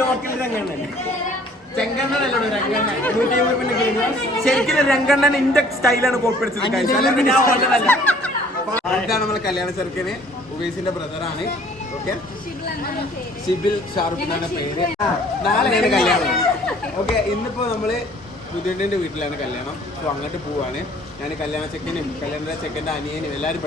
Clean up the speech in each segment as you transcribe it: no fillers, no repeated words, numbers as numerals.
Local രംഗണ്ണൻ ചെങ്കണ്ണനല്ലോ രംഗണ്ണൻ 150 ശരിക്കും രംഗണ്ണൻ ഇന്റെ സ്റ്റൈലാണ് കോപ്പി അടിച്ചത്. ഇതാണ് നമ്മളെ കല്യാണ ചെറുക്കന് ഉവൈസിന്റെ ബ്രദറാണ്. ഓക്കെ, ഷിബിൽ ഷാറുഖ് എന്നാണ് പേര്. നാളെയാണ് കല്യാണം. ഓക്കെ, ഇന്നിപ്പോ നമ്മള് പുതിയണ്ണിന്റെ വീട്ടിലാണ് കല്യാണം. സോ അങ്ങോട്ട് പോവാണ്. ഞാൻ കല്യാണ ചെക്കനും കല്യാണ ചെക്കൻ്റെ അനിയനും എല്ലാവരും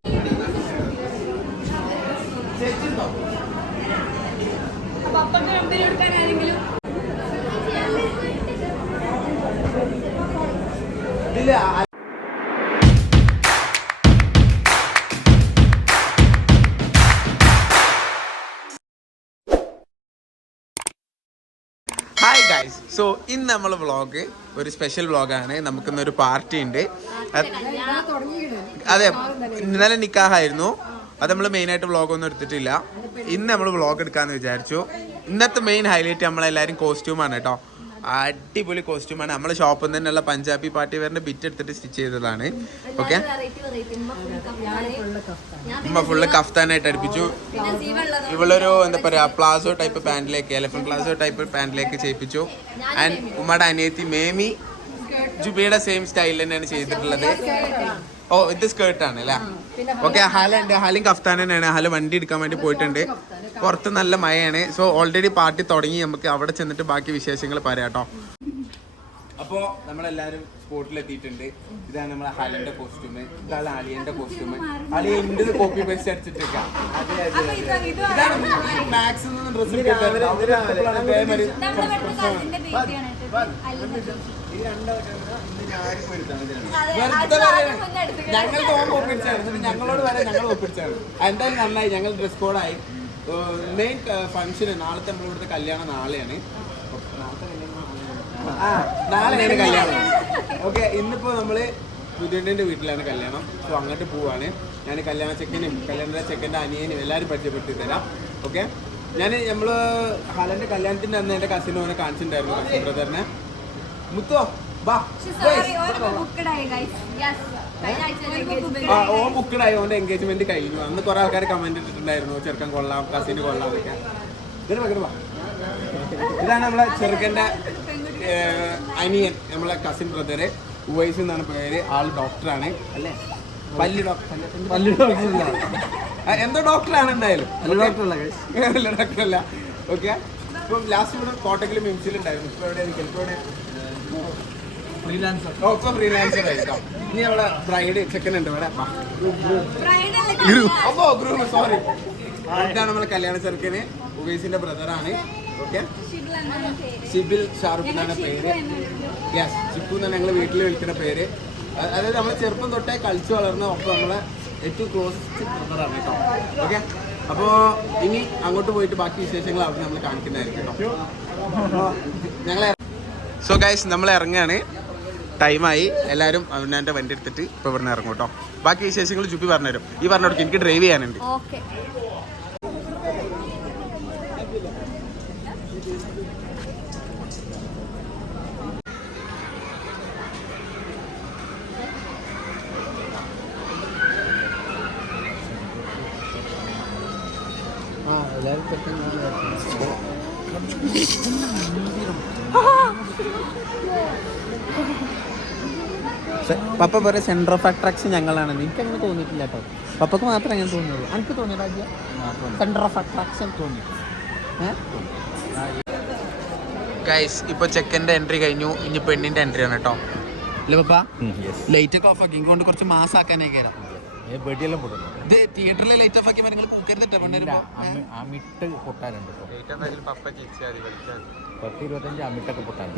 ഇതില് ഹായ് ഗൈസ്. സോ ഇന്ന് നമ്മളെ വ്ളോഗ് ഒരു സ്പെഷ്യൽ വ്ളോഗാണ്. നമുക്കിന്നൊരു പാർട്ടി ഉണ്ട്. അതെ, ഇന്നലെ നിക്കാഹായിരുന്നു. അത് നമ്മൾ മെയിനായിട്ട് വ്ളോഗൊന്നും എടുത്തിട്ടില്ല. ഇന്ന് നമ്മൾ വ്ളോഗ് എടുക്കാമെന്ന് വിചാരിച്ചു. ഇന്നത്തെ മെയിൻ ഹൈലൈറ്റ് നമ്മളെല്ലാവരും കോസ്റ്റ്യൂമാണ് കേട്ടോ. അടിപൊളി കോസ്റ്റ്യൂമാണ്. നമ്മൾ ഷോപ്പിൽ നിന്ന് തന്നെയുള്ള പഞ്ചാബി പാർട്ടി വെയറിന്റെ ബിറ്റ് എടുത്തിട്ട് സ്റ്റിച്ച് ചെയ്തതാണ്. ഓക്കെ, ഉമ്മ ഫുള്ള് കഫ്താനായിട്ട് അടുപ്പിച്ചു. ഇവളൊരു എന്താ പറയാ പ്ലാസോ ടൈപ്പ് പാന്റിലേക്ക്, എലഫന്റ് പ്ലാസോ ടൈപ്പ് പാന്റിലേക്ക് ചെയ്യിപ്പിച്ചു. ആൻഡ് ഉമ്മയുടെ അനിയത്തി മേമി ജുബിയുടെ സെയിം സ്റ്റൈൽ തന്നെയാണ് ചെയ്തിട്ടുള്ളത്. ഓ, ഇത് സ്കേർട്ടാണ് അല്ലേ? ഓക്കെ, ഹാലും കഫ്താൻ തന്നെയാണ്. ഹാല് വണ്ടി എടുക്കാൻ വേണ്ടി പോയിട്ടുണ്ട്. പുറത്ത് നല്ല മഴയാണ്. സോ ഓൾറെഡി പാർട്ടി തുടങ്ങി. നമുക്ക് അവിടെ ചെന്നിട്ട് ബാക്കി വിശേഷങ്ങൾ പറയാം കേട്ടോ. അപ്പോൾ നമ്മളെല്ലാവരും സ്പോട്ടിലെത്തിയിട്ടുണ്ട്. ഇതാണ് നമ്മളെ ഹാലിന്റെ കോസ്റ്റ്യൂം, ഇതാണ് ആലിയന്റെ കോസ്റ്റ്യൂം. ആലിയ ഇന്ത്യ കോപ്പി പേസ്റ്റ് അടിച്ചിട്ടേക്കാം. ഇതാണ് മാക്സിമം ഡ്രസ്സ് ഞങ്ങൾ ഒപ്പിടിച്ചാണ്. ഞങ്ങളോട് വരെ ഞങ്ങൾ ഒപ്പിടിച്ചാണ്. എന്തായാലും നന്നായി. ഞങ്ങൾ ഡ്രസ് കോഡായി. മെയിൻ ഫംഗ്ഷന് നാളത്തെ നമ്മളിവിടുത്തെ കല്യാണം നാളെയാണ്. നാളെയാണ് കല്യാണം. ഓക്കെ, ഇന്നിപ്പോ നമ്മള് പുതിയണ്ണിന്റെ വീട്ടിലാണ് കല്യാണം. സോ അങ്ങോട്ട് പോവാണ്. ഞാൻ കല്യാണ ചെക്കനും കല്യാണ ചെക്കൻ്റെ അനിയനും എല്ലാവരും പരിചയപ്പെടുത്തി തരാം. ഓക്കെ, നമ്മള് ഹാലന്റെ കല്യാണത്തിന്റെ അന്ന് എന്റെ കസിനും അവനെ കാണിച്ചിട്ടുണ്ടായിരുന്നു. കസിൻ ബ്രദറിനെ. മുത്തോ ബാ. ഓൻ ബുക്കഡായി. ഓന്റെ എൻഗേജ്മെന്റ് കഴിഞ്ഞു. അന്ന് കുറെ ആൾക്കാർ കമന്റ് ഇട്ടിട്ടുണ്ടായിരുന്നു ചെറുക്കൻ കൊള്ളാം, കസിന് കൊള്ളാം എന്നൊക്കെ. ഇതാണ് നമ്മളെ ചെറുക്കന്റെ അനിയൻ, നമ്മളെ കസിൻ ബ്രദറ് ഉവൈസ് എന്നാണ് പേര്. ആള് ഡോക്ടറാണ് അല്ലേ? പല്ല് ഡോക്ടർ എന്തോ ഡോക്ടറാണ്. എന്തായാലും ഡോക്ടറല്ല. ഓക്കെ, ഇപ്പം ലാസ്റ്റ് ഇവിടെ കോട്ടക്കിലും മിംസിലുണ്ടായിരുന്നു. ഇപ്പൊ എവിടെ ഫ്രീലാൻസർ ആയിട്ടോ. ഇനി അവിടെ ബ്രൈഡ് ചെക്കൻ ഉണ്ട് ഇവിടെ. സോറി, ഇതാണ് നമ്മളെ കല്യാണ ചെറുക്കന് ഉവൈസിന്റെ ബ്രദറാണ്. ഓക്കെ, ഷിബിൽ ഷാറുഖ് എന്നാണ് പേര്. യെസ്, ചിപ്പു എന്നാണ് ഞങ്ങൾ വീട്ടിൽ വിളിക്കുന്ന പേര്. അതായത് നമ്മൾ ചെറുപ്പം തൊട്ടേ കളിച്ചു വളർന്ന ഒപ്പം നമ്മളെ ഏറ്റവും ക്ലോസസ്റ്റ് ബ്രദറാണ് കേട്ടോ. ഓക്കെ, അപ്പോൾ ഇനി അങ്ങോട്ട് പോയിട്ട് ബാക്കി വിശേഷങ്ങൾ അവിടെ നമ്മൾ കാണിക്കുന്നതായിരിക്കും കേട്ടോ. ഞങ്ങൾ സോ ഗൈസ് നമ്മൾ ഇറങ്ങുകയാണ്. ടൈമായി. എല്ലാവരും അവൻ്റെ വണ്ടി എടുത്തിട്ട് ഇപ്പോൾ ഇവിടുന്ന് ഇറങ്ങും കേട്ടോ. ബാക്കി വിശേഷങ്ങൾ ചുപ്പി പറഞ്ഞുതരും. ഈ പറഞ്ഞോടക്ക് എനിക്ക് ഡ്രൈവ് ചെയ്യാനുണ്ട്. പപ്പ പോലെ സെന്റർ ഓഫ് അട്രാക്ഷൻ ഞങ്ങളാണ്. എനിക്ക് അങ്ങനെ തോന്നിയിട്ടില്ല കേട്ടോ. പപ്പക്ക് മാത്രമേ അങ്ങനെ തോന്നുള്ളൂ. എനിക്ക് തോന്നിയില്ല സെന്റർ ഓഫ് അട്രാക്ഷൻ തോന്നി. ഗൈസ്, ഇപ്പൊ ചെക്കൻ്റെ എൻട്രി കഴിഞ്ഞു. ഇനി പെണ്ണിന്റെ എൻട്രി ആണ് കേട്ടോ. അല്ലേ പപ്പ? ലൈറ്റ് ഒക്കെ ഓഫ് ആക്കി ഇങ്ങോട്ട് കുറച്ച് മാസാക്കാനേ കയറാം. ഇത് തിയേറ്ററിലെ ലൈറ്റ് ഓഫ് ആക്കി നിങ്ങൾ കൂക്കരുന്നിട്ട്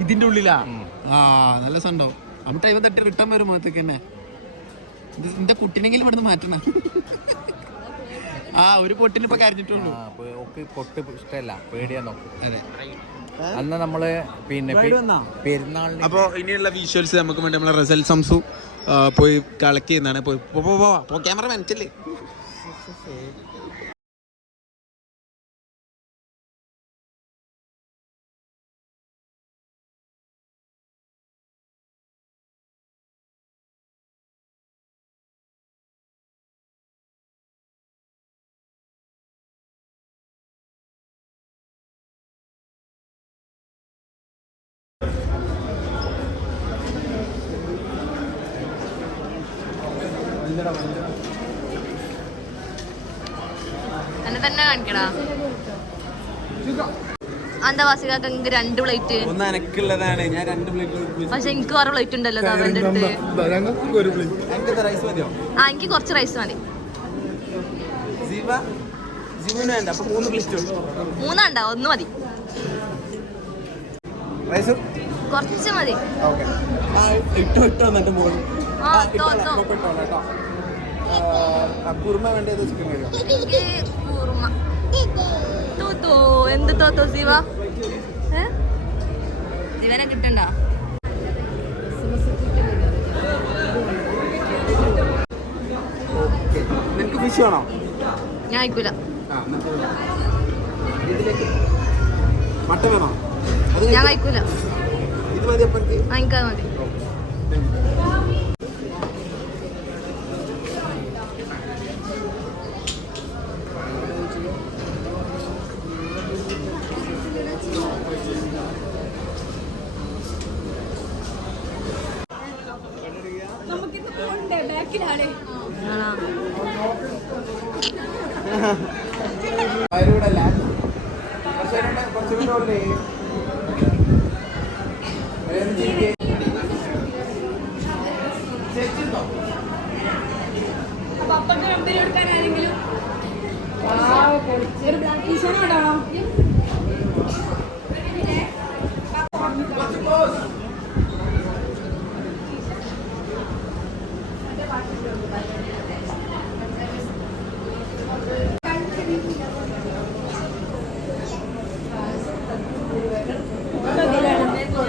ഇതിന്റെ ഉള്ളിലാ. നല്ല സണ്ടോ അമ്മ ടൈം തട്ടി റിട്ടേൺ വരും മുഖത്തേക്ക് തന്നെ. എന്റെ കുട്ടിനെങ്കിലും ഇവിടുന്ന് മാറ്റണം. ഒരു പൊട്ടിന് ഇപ്പൊ കരഞ്ഞിട്ടുള്ളൂ. പൊട്ട് ഇഷ്ടമല്ല, പേടിയാ നോക്കും. അതെ, അന്ന് നമ്മള് പിന്നെ പെരുന്നാളിന്. അപ്പോൾ ഇനിയുള്ള വിഷ്വൽസ് നമുക്ക് വേണ്ടി നമ്മളെ റസൽ സംസു പോയി കളക്ട് ചെയ്യുന്നതാണ്. പോയി ക്യാമറ മനസ്സില്ലേ. എന്നെ തന്നെ കാണിക്കടാ. എന്താ വാസികാക്ക് എനിക്ക് 2 പ്ലേറ്റ്? ഒന്ന് എനക്കുള്ളതാണ്, ഞാൻ 2 പ്ലേറ്റ്. പക്ഷെ എനിക്ക് വേറെ പ്ലേറ്റ് ഉണ്ടല്ലോ അവൻ്റെ അടുത്ത്. റൈസ് മതിയോ? ആ എനിക്ക് കുറച്ച് റൈസ് മതി. വേണ്ട, അപ്പൊ 3 പ്ലേറ്റ്. 3 ഉണ്ടോ? 1 മതി. കുറച്ച് മതി. കുറുമ വേണ്ടത് ചിക്കൻ കറിയോ? എനിക്ക് കുറുമ. തോത്തോ എന്ത് തോത്തോ ജീവ? ജീവനെ കിട്ടണ്ട. നിനക്ക് ഫിഷ് വേണോ? ഞാൻ അയക്കൂല. മട്ടൻ വേണോ? ഞാൻ കഴിക്കൂല. ഇത് മതി. അപ്പം എനിക്കത് മതി.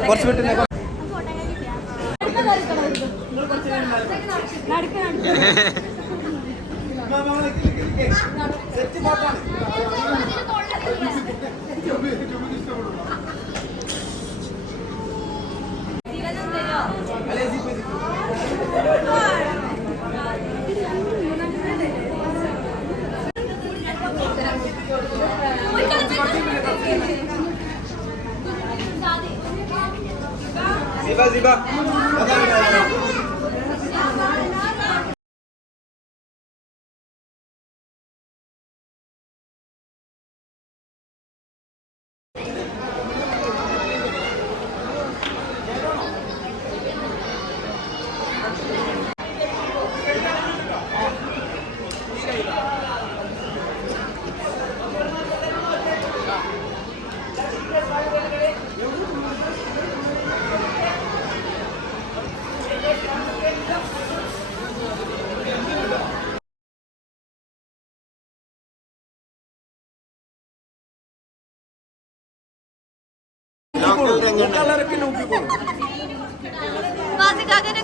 കുറച്ച് വിട്ടില്ലേ? Ziba.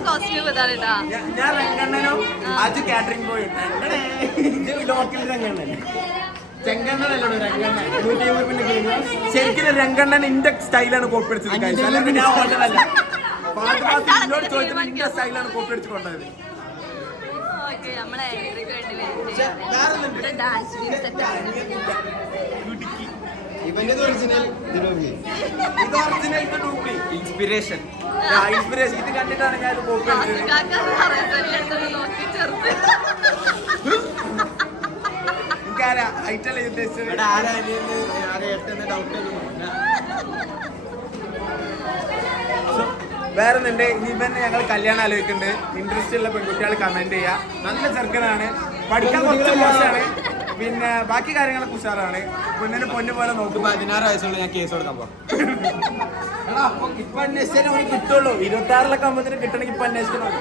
കോസ്റ്റ്യൂം ഇതാ. ഞാൻ രംഗണ്ണനും അത് കാറ്ററിംഗ് പോയി ലോക്കൽ രംഗണ്ണൻ. ചെങ്കണ്ണനല്ലോ രംഗണ്ണൻ. 150 ശരിക്കും രംഗണ്ണൻ ഇന്റെ സ്റ്റൈലാണ് കോപ്പി അടിച്ചത്. ഞാൻ ഓർഡറല്ല, എന്നോട് ചോദിച്ചത് ഇന്റെ സ്റ്റൈലാണ് കോപ്പി അടിച്ച് കൊണ്ടുപോയത്. ഇൻസ്പിറേഷൻ ഇത് കണ്ടിട്ടാണ് ഞാൻ കോപ്പി അടിച്ചത്. എനിക്കാരാ ഐറ്റല്ലേ ഉദ്ദേശിച്ചത്? വേറെ ഒന്നുണ്ട്. ഇവൻ ഞങ്ങൾ കല്യാണം ആലോചിക്കുന്നുണ്ട്. ഇൻട്രസ്റ്റ് ഉള്ള പെൺകുട്ടികൾ കമന്റ് ചെയ്യുക. നല്ല ചെറുക്കനാണ്, പഠിക്കാൻ കുറച്ച് മോശമാണ്, പിന്നെ ബാക്കി കാര്യങ്ങളൊക്കെ ഉഷാറാണ്. പെണ്ണിന് പൊന്നു പോലെ നോക്കും. 16 വയസ്സുള്ള ഞാൻ കേസ് കൊടുക്കാൻ പോകും. ഇപ്പൊ അന്വേഷിച്ചാൽ കിട്ടുള്ളൂ. 26 ആകുമ്പോഴത്തേന് കിട്ടണമെങ്കിൽ ഇപ്പൊ അന്വേഷിക്കണം.